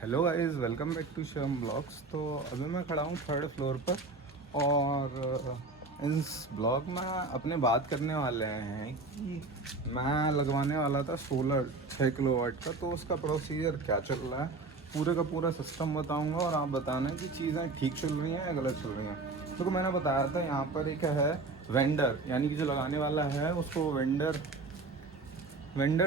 Hello guys, welcome back to Shyam blogs. तो अभी मैं खड़ा हूँ थर्ड फ्लोर पर और इस ब्लॉग में अपने बात करने वाले हैं कि मैं लगवाने वाला था सोलर 6 किलोवाट का। तो उसका प्रोसीजर क्या चल रहा है, पूरे का पूरा सिस्टम बताऊंगा और आप बताना कि चीज़ें ठीक चल रही हैं या गलत चल रही हैं। तो मैंने बताया था यहाँ पर एक है वेंडर, यानी कि जो लगाने वाला है उसको वेंडर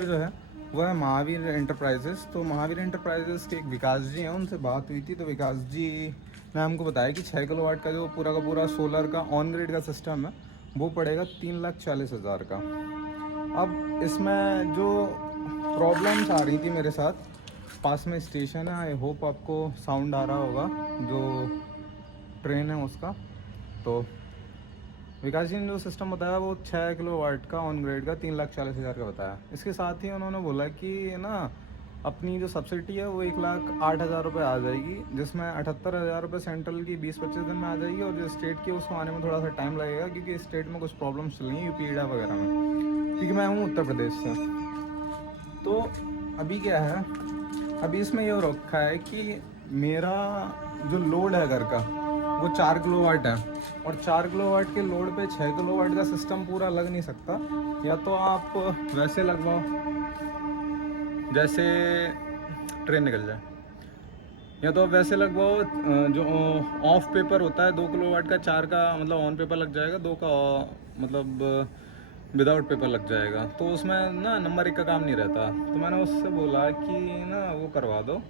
जो है वह है महावीर एंटरप्राइजेस। तो महावीर एंटरप्राइजेस के एक विकास जी हैं, उनसे बात हुई थी। तो विकास जी ने हमको बताया कि 6 किलोवाट का जो पूरा का पूरा सोलर का ऑन ग्रिड का सिस्टम है वो पड़ेगा 3,40,000 का। अब इसमें जो प्रॉब्लम्स आ रही थी मेरे साथ, पास में स्टेशन है, आई होप आपको साउंड आ रहा होगा जो ट्रेन है उसका। तो विकास जी ने जो सिस्टम बताया वो 6 किलोवाट का ऑन ग्रेड का 3,40,000 का बताया। इसके साथ ही उन्होंने बोला कि ना अपनी जो सब्सिडी है वो 1,08,000 रुपये आ जाएगी, जिसमें 78,000 रुपये सेंट्रल की 20-25 दिन में आ जाएगी और जो स्टेट की उसको आने में थोड़ा सा टाइम लगेगा, क्योंकि स्टेट में कुछ प्रॉब्लम्स चल रही हैं यूपीडा वगैरह में, क्योंकि मैं हूँ उत्तर प्रदेश से। तो अभी क्या है, अभी इसमें ये हो रखा है कि मेरा जो लोड है घर का वो 4 किलोवाट है, और 4 किलोवाट के लोड पे 6 किलोवाट का सिस्टम पूरा लग नहीं सकता। या तो आप वैसे लगवाओ जैसे ट्रेन निकल जाए, या तो आप वैसे लगवाओ जो ऑफ पेपर होता है 2 किलोवाट का, 4 का मतलब ऑन पेपर लग जाएगा, 2 का मतलब विदाउट पेपर लग जाएगा। तो उसमें ना नंबर 1 का काम नहीं रहता। तो मैंने उससे बोला कि ना वो करवा दो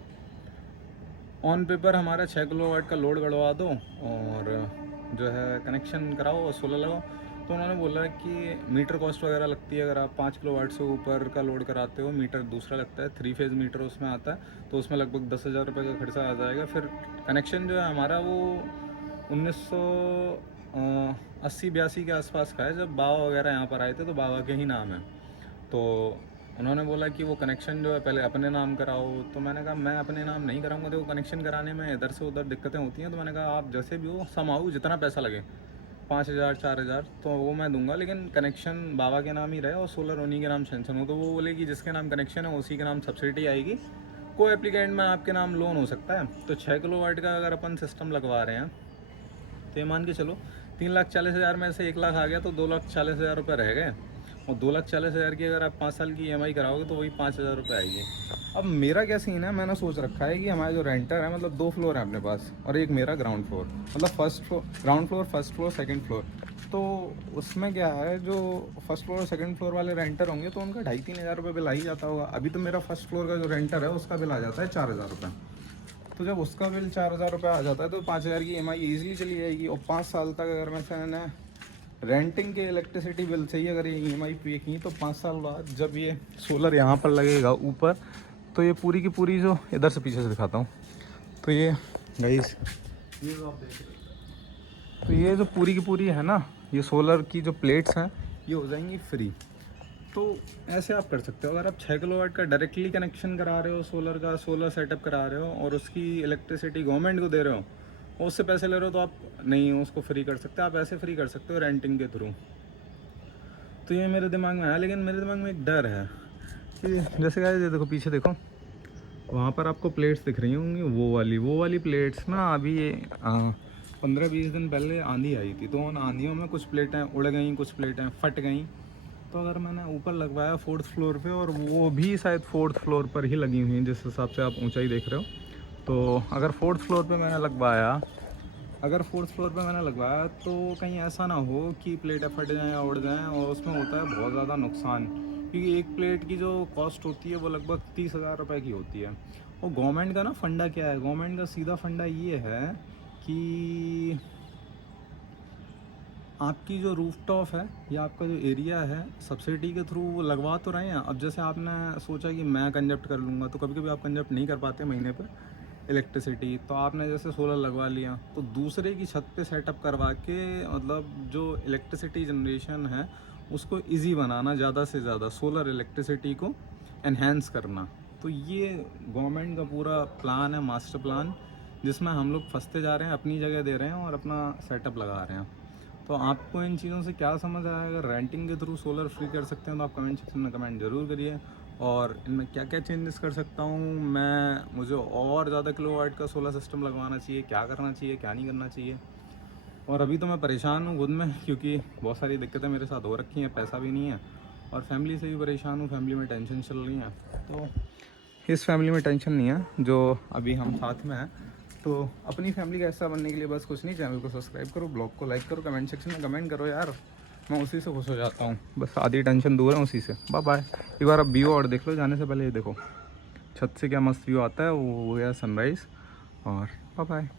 ऑन पेपर, हमारा 6 किलोवाट का लोड गड़वा दो और जो है कनेक्शन कराओ और सोलर लगाओ। तो उन्होंने बोला कि मीटर कॉस्ट वगैरह लगती है, अगर आप 5 किलोवाट से ऊपर का लोड कराते हो मीटर दूसरा लगता है, 3 फेज़ मीटर उसमें आता है, तो उसमें लगभग 10,000 रुपये का खर्चा आ जाएगा। फिर कनेक्शन जो है हमारा वो 1980-82 के आसपास का है, जब बाबा वगैरह यहाँ पर आए थे तो बाबा के ही नाम है। तो उन्होंने बोला कि वो कनेक्शन जो है पहले अपने नाम कराओ। तो मैंने कहा मैं अपने नाम नहीं कराऊंगा, देखो कनेक्शन कराने में इधर से उधर दिक्कतें होती हैं। तो मैंने कहा आप जैसे भी हो समाओ, जितना पैसा लगे 5,000 4,000 तो वो मैं दूंगा, लेकिन कनेक्शन बाबा के नाम ही रहे और सोलर उन्हीं के नाम सेंशन हो। तो वो बोले कि जिसके नाम कनेक्शन है उसी के नाम सब्सिडी आएगी, कोई एप्लीकेंट में आपके नाम लोन हो सकता है। तो 6 किलोवाट का अगर अपन सिस्टम लगवा रहे हैं तो ये मान के चलो 3,40,000 में से 1 लाख आ गया तो 2,40,000 रुपये रह गए, और 2,40,000 की अगर आप 5 साल की EMI कराओगे तो वही 5,000 रुपये आएगी। अब मेरा क्या सीन है, मैंने सोच रखा है कि हमारे जो रेंटर है, मतलब 2 फ्लोर है अपने पास और एक मेरा ग्राउंड फ्लोर, मतलब first floor ground floor, first floor, second floor. तो उसमें क्या है, जो फर्स्ट फ्लोर और सेकंड फ्लोर वाले रेंटर होंगे तो उनका 2,500-3,000 रुपये बिल आ ही जाता होगा। अभी तो मेरा फर्स्ट फ्लोर का जो रेंटर है उसका बिल आ जाता है 4,000 रुपये। तो जब उसका बिल 4,000 रुपये आ जाता है तो 5,000 की EMI ईजिली चली जाएगी, और 5 साल तक अगर मैंने रेंटिंग के इलेक्ट्रिसिटी बिल से ही अगर ये EMI पे की, तो 5 साल बाद जब ये सोलर यहाँ पर लगेगा ऊपर, तो ये पूरी की पूरी जो इधर से पीछे से दिखाता हूँ, तो ये गाइस, ये जो आप देख रहे हो, तो ये जो पूरी की पूरी है ना, ये सोलर की जो प्लेट्स हैं ये हो जाएंगी फ्री। तो ऐसे आप कर सकते हो, अगर आप 6 किलोवाट का डायरेक्टली कनेक्शन करा रहे हो, सोलर का सोलर सेटअप करा रहे हो और उसकी इलेक्ट्रिसिटी गवर्नमेंट को दे रहे हो और उससे पैसे ले रहे हो, तो आप नहीं उसको फ्री कर सकते, आप ऐसे फ्री कर सकते हो रेंटिंग के थ्रू। तो ये मेरे दिमाग में आया, लेकिन मेरे दिमाग में एक डर है कि जैसे क्या है, देखो पीछे देखो, वहाँ पर आपको प्लेट्स दिख रही होंगी, वो वाली प्लेट्स ना अभी 15-20 दिन पहले आंधी आई थी, तो उन आंधियों में कुछ प्लेटें उड़ गई, कुछ प्लेटें फट गई। तो अगर मैंने ऊपर लगवाया 4th फ्लोर पे, और वो भी शायद 4th फ्लोर पर ही लगी हुई हैं जिस हिसाब से आप ऊंचाई देख रहे हो, तो अगर 4th फ्लोर पे मैंने लगवाया, तो कहीं ऐसा ना हो कि प्लेटें फट जाएं या उड़ जाएं, और उसमें होता है बहुत ज़्यादा नुकसान, क्योंकि एक प्लेट की जो कॉस्ट होती है वो लगभग 30,000 रुपये की होती है। और गवर्नमेंट का ना फंडा क्या है, गवर्नमेंट का सीधा फंडा ये है कि आपकी जो रूफटॉप है या आपका जो एरिया है, सब्सिडी के थ्रू वो लगवा तो रहे हैं। अब जैसे आपने सोचा कि मैं कंजप्ट कर लूँगा, तो कभी कभी आप कंजप्ट नहीं कर पाते महीने पर इलेक्ट्रिसिटी, तो आपने जैसे सोलर लगवा लिया तो दूसरे की छत पे सेटअप करवा के, मतलब जो इलेक्ट्रिसिटी जनरेशन है उसको इजी बनाना, ज़्यादा से ज़्यादा सोलर इलेक्ट्रिसिटी को एनहेंस करना। तो ये गवर्नमेंट का पूरा प्लान है, मास्टर प्लान, जिसमें हम लोग फंसते जा रहे हैं, अपनी जगह दे रहे हैं और अपना सेटअप लगा रहे हैं। तो आपको इन चीज़ों से क्या समझ आया? अगर रेंटिंग के थ्रू सोलर फ्री कर सकते हैं तो आप कमेंट सेक्शन में कमेंट ज़रूर करिए। और इनमें क्या क्या चेंजेस कर सकता हूँ मैं। मुझे और ज़्यादा किलोवाट का सोलर सिस्टम लगवाना चाहिए, क्या करना चाहिए, क्या नहीं करना चाहिए। और अभी तो मैं परेशान हूँ खुद में, क्योंकि बहुत सारी दिक्कतें मेरे साथ हो रखी हैं, पैसा भी नहीं है और फैमिली से भी परेशान हूँ, फैमिली में टेंशन चल रही है। तो इस फैमिली में टेंशन नहीं है जो अभी हम साथ में हैं। तो अपनी फैमिली का हिस्सा बनने के लिए बस कुछ नहीं, चैनल को सब्सक्राइब करो, ब्लॉग को लाइक करो, कमेंट सेक्शन में कमेंट करो यार, मैं उसी से खुश हो जाता हूँ। बस आधी टेंशन दूर है उसी से। Bye bye. एक बार अब व्यू और देख लो जाने से पहले, ये देखो छत से क्या मस्त व्यू आता है, वो गया सनराइज़। और बाय बाय।